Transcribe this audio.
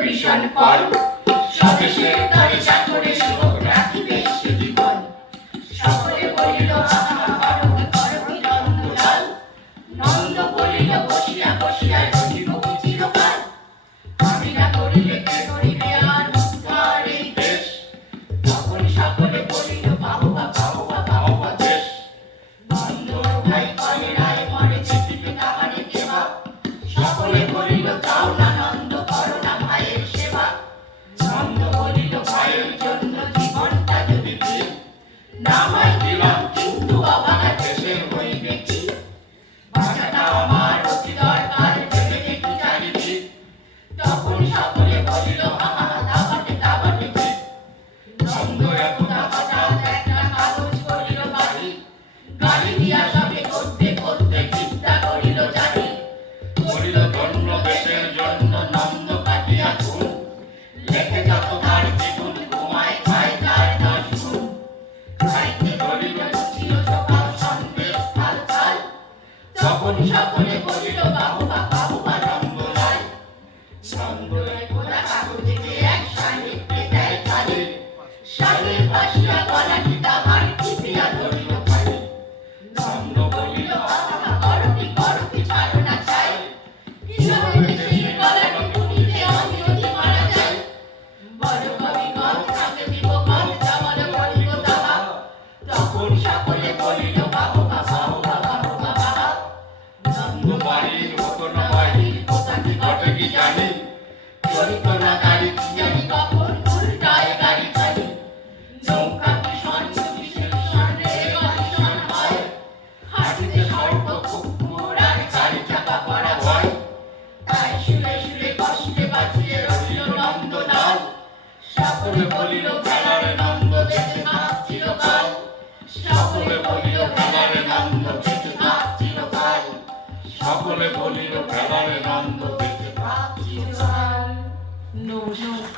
भीषण पाल शास्त्र তখন সকলে বলিল বাহুবা বাহুবা রঙ্গলাই। রঙ্গলাই গোলা কাগজে এক সাহেবকে দেয় কালে সাহেব আসিয়া গলাটি তাহার টিপিয়া ধরিল পারে নন্দ বলিল বাবা করতি করতি পারো না চাই। কিশোরী সেই গলাটি কুটিতে আমি যদি মারা যাই। বড় কবি গল তাকে দিব গল জামানো করিব তাহা। তখন সকলে বলিল সকলে বলিল খেলার নন্দ দেখে নাচ চিরকাল সকলে বলিল খেলার নন্দ দেখে নাচ চিরকাল সকলে বলিল খেলার নন্দ দেখে নাচ চিরকাল নমস্কার।